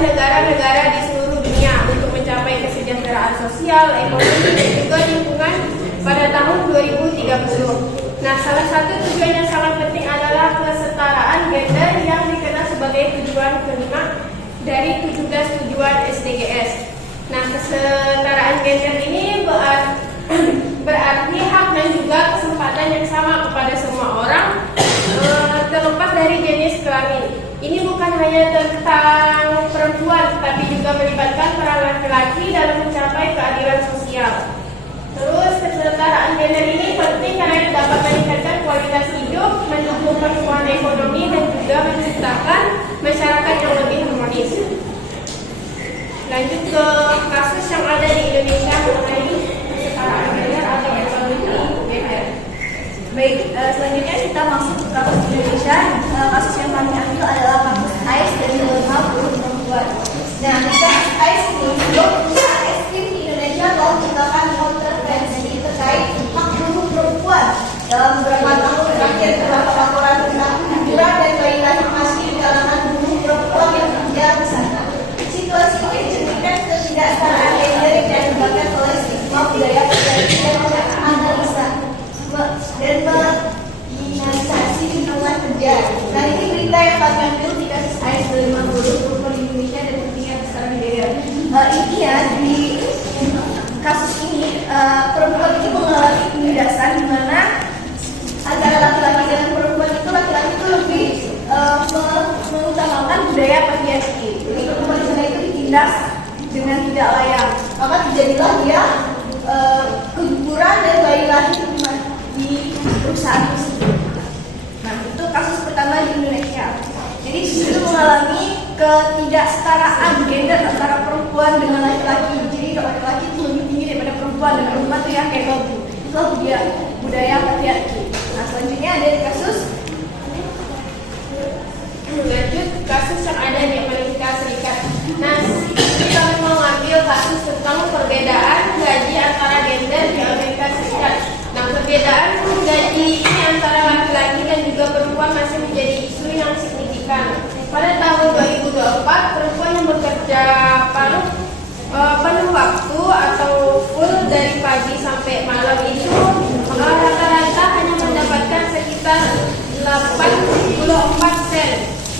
negara-negara di seluruh dunia untuk mencapai kesejahteraan sosial, ekonomi, dan juga lingkungan pada tahun 2030. Nah, salah satu tujuan yang sangat penting adalah kesetaraan gender yang dikenal sebagai tujuan kelima dari 17 tujuan SDGs. Nah, kesetaraan gender ini berarti hak dan juga kesempatan yang sama kepada semua orang, terlepas dari jenis kelamin. Ini bukan hanya tentang perempuan, tetapi juga melibatkan peran laki-laki dalam mencapai keadilan sosial. Terus, kesetaraan gender ini penting karena dapat meningkatkan kualitas hidup, mendukung pertumbuhan ekonomi, dan juga menciptakan masyarakat yang lebih harmonis. Lanjut ke kasus yang ada di Indonesia mengenai kesetaraan gender atau equality gender. Baik, selanjutnya kita masuk ke kasus Indonesia. Kasus yang kami ambil adalah kasus AIS dan dilema buruh perempuan. Nah, kasus AIS ini AIS di Indonesia telah menciptakan intervensi terkait hak buruh perempuan dalam beberapa tahun terakhir. Terdapat laporan tentang kehadiran dan bayi lahir masih di kalangan buruh perempuan yang bekerja di sana. Situasi ini mencerminkan ketidaksetaraan gender dan disebabkan oleh stigma budaya dan analisa dan marginalisasi lingkungan kerja. Nah, ini berita yang kami ambil di kasus AIS dilema buruh perempuan di Indonesia dan pentingnya kesetaraan gender. Intinya di kasus ini perempuan itu mengalami penindasan di mana antara laki-laki dan perempuan itu laki-laki itu lebih mengutamakan budaya patriarki. Jadi perempuan di sana itu ditindas dengan tidak layak. Maka terjadilah dia keguguran dan bayi lahir di perusahaan tersebut. Nah, itu kasus pertama di Indonesia. Jadi itu mengalami ketidaksetaraan gender antara perempuan dengan laki-laki. Jadi laki-laki itu lebih tinggi daripada perempuan, dan perempuan itu yang kayak babu. Itulah budaya patriarki. Nah, selanjutnya ada kasus lanjut kasus yang ada di Amerika Serikat. Nah, kita mau ngambil kasus tentang perbedaan gaji antara gender di Amerika Serikat. Nah, perbedaan gaji ini antara laki-laki dan juga perempuan masih menjadi isu yang signifikan. Pada tahun 2024, perempuan yang bekerja penuh waktu atau full dari pagi sampai malam itu rata-rata hanya mendapatkan sekitar 84 sen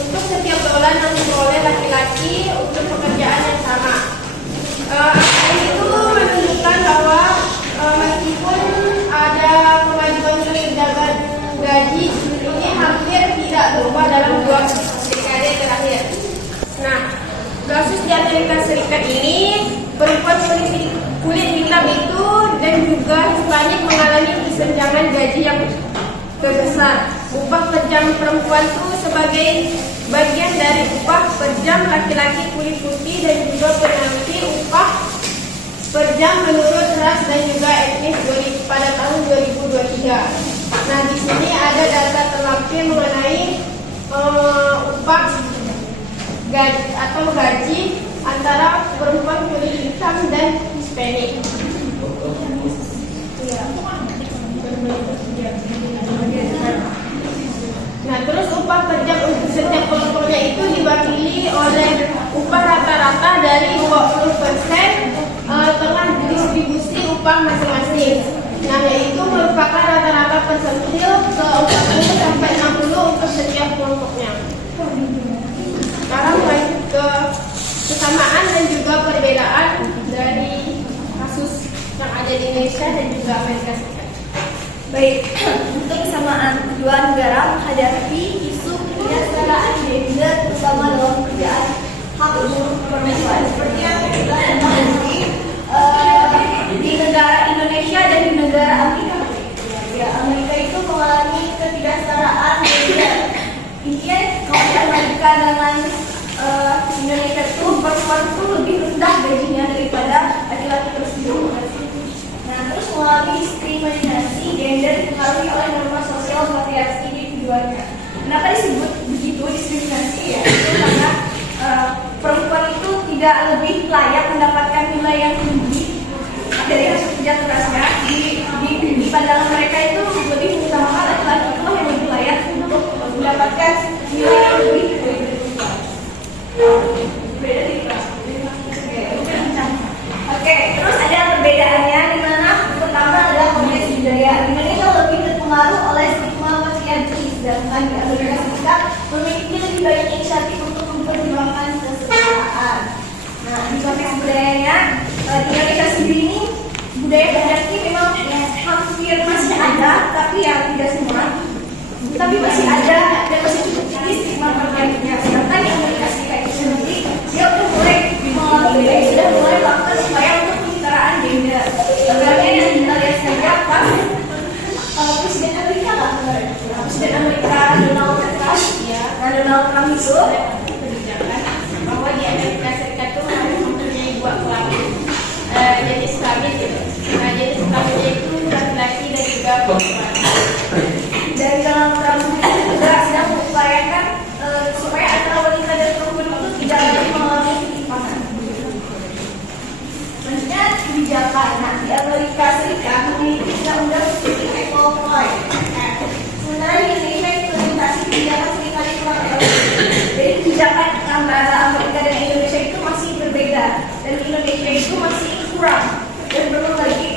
untuk setiap dolar yang diperoleh laki-laki untuk pekerjaan yang sama. Itu menunjukkan bahwa meskipun ada kemajuan kenaikan gaji, ini hampir tidak berubah dalam 2 dekade terakhir. Nah, kasus di Amerika Serikat ini, perempuan kulit hitam itu dan juga Hispanik mengalami kesenjangan gaji yang terbesar. Upah per jam perempuan itu sebagai bagian dari upah per jam laki-laki kulit putih, dan juga penalti upah per jam menurut ras dan juga etnis pada tahun 2023. Nah, di sini ada data terlampir mengenai upah gaji antara perempuan kulit hitam dan Hispanik. Nah, terus upah per jam untuk setiap kelompoknya itu diwakili oleh upah rata-rata dari 20% tengah distribusi upah masing-masing. Nah, yaitu merupakan rata-rata persentil ke 40 sampai 60 untuk setiap kelompoknya. Sekarang lanjut ke kesamaan dan juga perbedaan dari kasus yang ada di Indonesia dan juga Amerika Serikat. Baik, untuk kesamaan kedua negara menghadapi isu ketidaksetaraan gender terutama dalam pekerjaan hak buruh perempuan. Seperti yang kita ketahui di negara Indonesia dan di negara Amerika. Ya, Amerika itu mengalami ketidaksetaraan gender. Intinya kalau kita bandingkan dengan Indonesia itu perempuan itu lebih rendah gajinya daripada laki-laki tersebut. Nah, terus mengalami diskriminasi gender dipengaruhi oleh norma sosial patriarki di keduanya. Kenapa disebut begitu diskriminasi ya? Itu karena perempuan itu tidak lebih layak mendapatkan nilai yang tinggi dari hasil kerja kerasnya. Di pandangan mereka itu lebih mengutamakan laki-laki itu yang lebih layak untuk mendapatkan nilai yang lebih dari perempuan. Beda berinisiatif untuk memperjuangkan kesetaraan. Nah, di konteks budayanya di Indonesia sendiri ini budaya patriarki memang hampir masih ada, tapi ya tidak semua. Tapi masih ada dan masih cukup tinggi stigma patriarkinya. Sedangkan di Amerika Serikat itu sendiri dia sudah mulai melakukan upaya untuk kesetaraan gender. Sebenarnya yang kita lihat saja pas Presiden Amerika lah, Presiden Amerika Donald Trump, Donald Trump itu kebijakan bahwa di Amerika Serikat itu harus mempunyai 2 kelamin jenis kelamin gitu. Nah, jenis kelaminnya itu laki-laki dan juga perempuan. dan Donald Trump itu juga sedang mengupayakan supaya antara wanita dan perempuan itu tidak lagi mengalami ketimpangan. Selanjutnya kebijakan. Nah, di Amerika Serikat memiliki undang-undang seperti Equal Pay Act. Sementara di Indonesia implementasi kebijakan seringkali kurang efektif. Jadi kebijakan antara Amerika dan Indonesia itu masih berbeda, dan di Indonesia itu masih kurang dan perlu lagi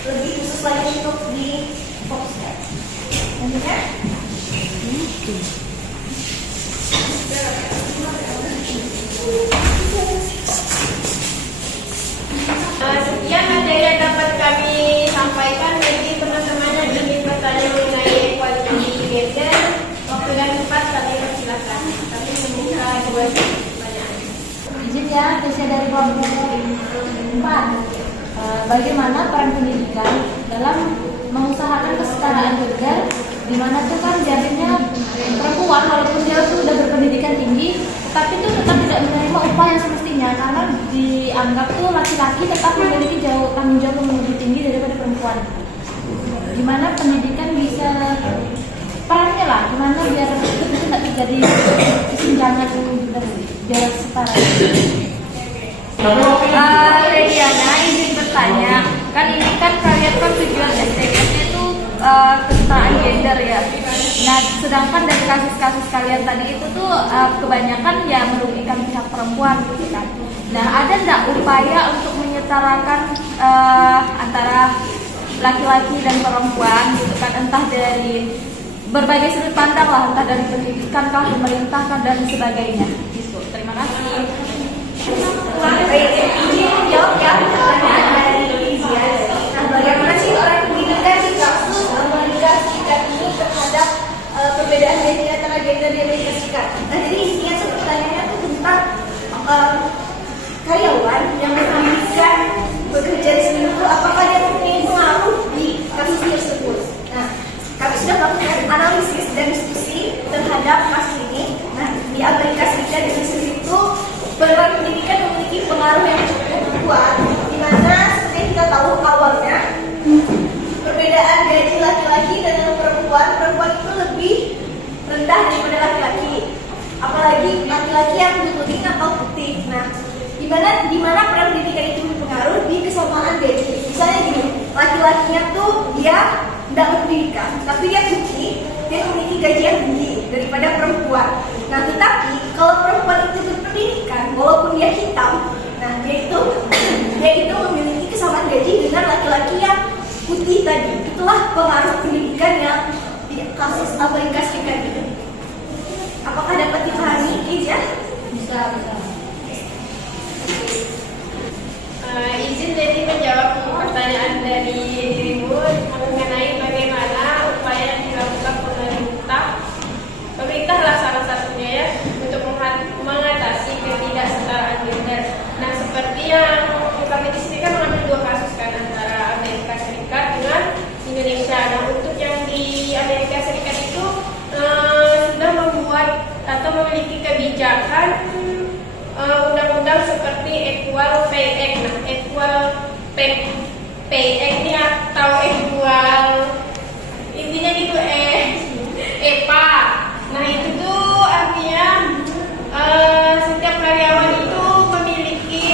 lebih khusus lagi untuk di fokuskan. Selanjutnya. Sekian materi yang dapat kami sampaikan. Bagi teman-teman yang ingin bertanya mengenai equality gender, waktu dan tempat kami persilakan. Kami membuka 2 pertanyaan. Izin ya, tesnya dari kelompok 4. Bagaimana peran pendidikan dalam mengusahakan kesetaraan gender, di mana tuh kan jadinya perempuan walaupun dia sudah berpendidikan tinggi, tetapi tuh tetap tidak menerima upah yang semestinya karena dianggap tuh laki-laki tetap memiliki tanggung jawab yang lebih tinggi daripada perempuan. Gimana pendidikan bisa perannya lah, gimana biar itu tidak terjadi kesenjangan gender, biar setara. Rediana izin bertanya, kan ini kan kalian kan tujuan STM-nya itu kesetaraan gender ya. Nah, sedangkan dari kasus-kasus kalian tadi itu tuh kebanyakan ya merugikan pihak perempuan gitu kan. Nah, ada nggak upaya untuk menyetarakan antara laki-laki dan perempuan gitu kan, entah dari berbagai sudut pandang lah, entah dari pendidikan kah, pemerintah kah, dan sebagainya gitu. Terima kasih. Izin menjawab ya pertanyaan dari Izia. Nah, bagaimana sih orang pendidikan di kasus Amerika Serikat ini terhadap perbedaan gaji antara gender di Amerika Serikat? Nah, jadi intinya tuh pertanyaannya tuh tentang karyawan yang mengambilkan bekerja di sini itu apakah dia mempunyai pengaruh di kasus tersebut. Nah, kami sudah melakukan analisis dan diskusi terhadap kasus ini. Nah, di Amerika Serikat di itu peran pendidikan memiliki pengaruh yang cukup kuat, di mana seperti yang kita tahu awalnya perbedaan gaji laki-laki dan perempuan itu lebih rendah daripada laki-laki, apalagi laki-laki yang berkulit atau putih. Nah, di mana peran pendidikan itu berpengaruh di kesamaan gaji. Misalnya gini, laki-lakinya tuh dia tidak berpendidikan, tapi dia putih, dia memiliki gaji yang tinggi daripada perempuan. Nah, tetapi kalau perempuan itu berpendidikan, walaupun dia hitam, nah dia itu memiliki kesamaan gaji dengan laki-laki yang putih tadi. Itulah pengaruh pendidikan yang di kasus Amerika Serikat ini. Apakah dapat dipahami, Izya? Bisa. Izin jadi menjawab pertanyaan dari dirimu mengenai bagaimana upaya yang dilakukan pemerintah lah salah satunya ya untuk mengatasi ketidaksetaraan gender. Nah, seperti yang kami di sini kan mengambil 2 kasus kan antara Amerika Serikat dengan Indonesia. Nah, untuk yang di Amerika Serikat itu sudah membuat atau memiliki kebijakan undang-undang seperti Equal Pay Act. Nah, Equal Pay Act ini atau equal intinya gitu EPA. Nah, itu tuh artinya setiap karyawan itu memiliki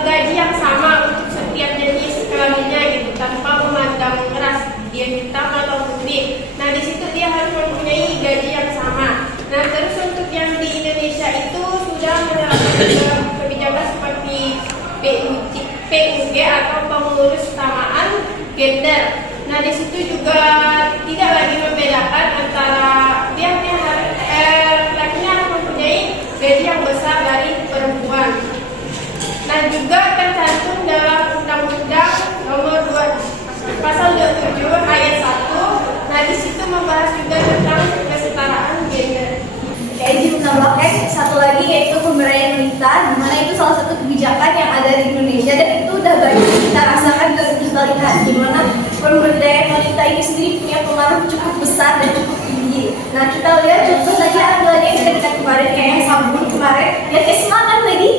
gaji yang sama untuk setiap jenis kelaminnya gitu, tanpa memandang ras dia hitam atau putih. Nah, di situ dia harus mempunyai gaji yang sama. Nah, terus untuk yang di Indonesia itu sudah menerapkan kebijakan seperti PUG atau pengurus kesamaan gender. Nah, di situ juga tidak lagi membedakan antara dia juga tentang kesetaraan gender. Kayak izin menambahkan satu lagi yaitu pemberdayaan wanita, di mana itu salah satu kebijakan yang ada di Indonesia dan itu udah banyak kita rasakan dan kita lihat di mana pemberdayaan wanita ini sendiri punya pengaruh cukup besar dan cukup tinggi. Nah kita lihat contoh saja ambilnya yang kita kemarin kayak yang sabun kemarin, ya kayak semangat lagi.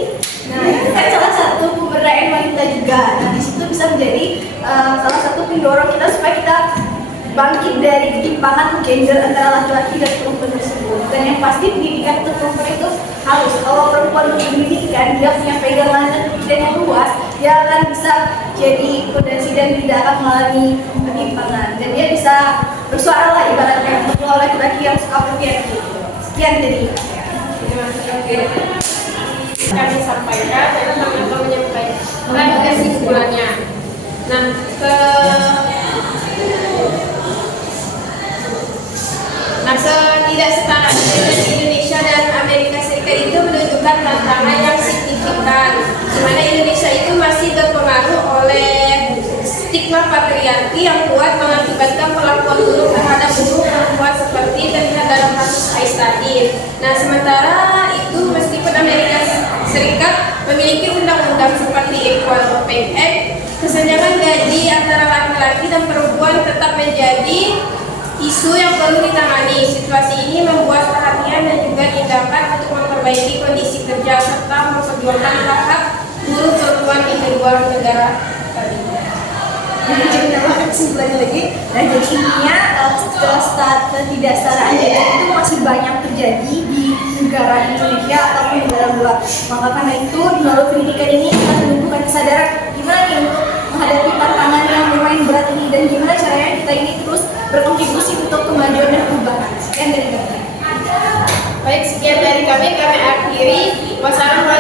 Nah itu kan salah satu pemberdayaan wanita juga. Nah di situ bisa menjadi salah satu pendorong kita supaya kita bangkit dari ketimpangan gender antara laki-laki dan perempuan tersebut. Dan yang pasti pendidikan untuk perempuan itu harus, kalau perempuan berpendidikan, dia punya pegangan dan pikiran yang luas, dia akan bisa jadi potensi dan tidak akan mengalami ketimpangan. Dan dia bisa bersuara lah ibaratnya untuk laki-laki yang suka berpihak gitu. Sekian dari Kami sampaikan dan teman-teman menyampaikan kesimpulannya. Nah, ketidaksetaraan gender di Indonesia dan Amerika Serikat itu menunjukkan tantangan yang signifikan, di mana Indonesia itu masih terpengaruh oleh stigma patriarki yang kuat mengakibatkan perlakuan buruk terhadap buruh perempuan seperti terlihat dalam kasus Ais tadi. Nah, sementara itu meskipun Amerika Serikat memiliki undang-undang seperti Equal Pay Act, kesenjangan gaji antara laki-laki dan perempuan tetap menjadi isu yang perlu ditangani. Situasi ini membuat perhatian dan juga tindakan untuk memperbaiki kondisi kerja serta memperjuangkan hak-hak buruh perempuan di kedua negara tadi. Jadi menambahkan kesimpulannya lagi. Nah jadi intinya ketidaksetaraan gender itu masih banyak terjadi di negara Indonesia ataupun negara luar. Maka karena itu melalui pendidikan ini kita menumbuhkan kesadaran gimana nih untuk menghadapi tantangan yang lumayan berat ini dan gimana caranya kita ini terus berkontribusi untuk kemajuan dan perubahan. Sekian dari kami. Baik, sekian dari kami akhiri. Wassalamualaikum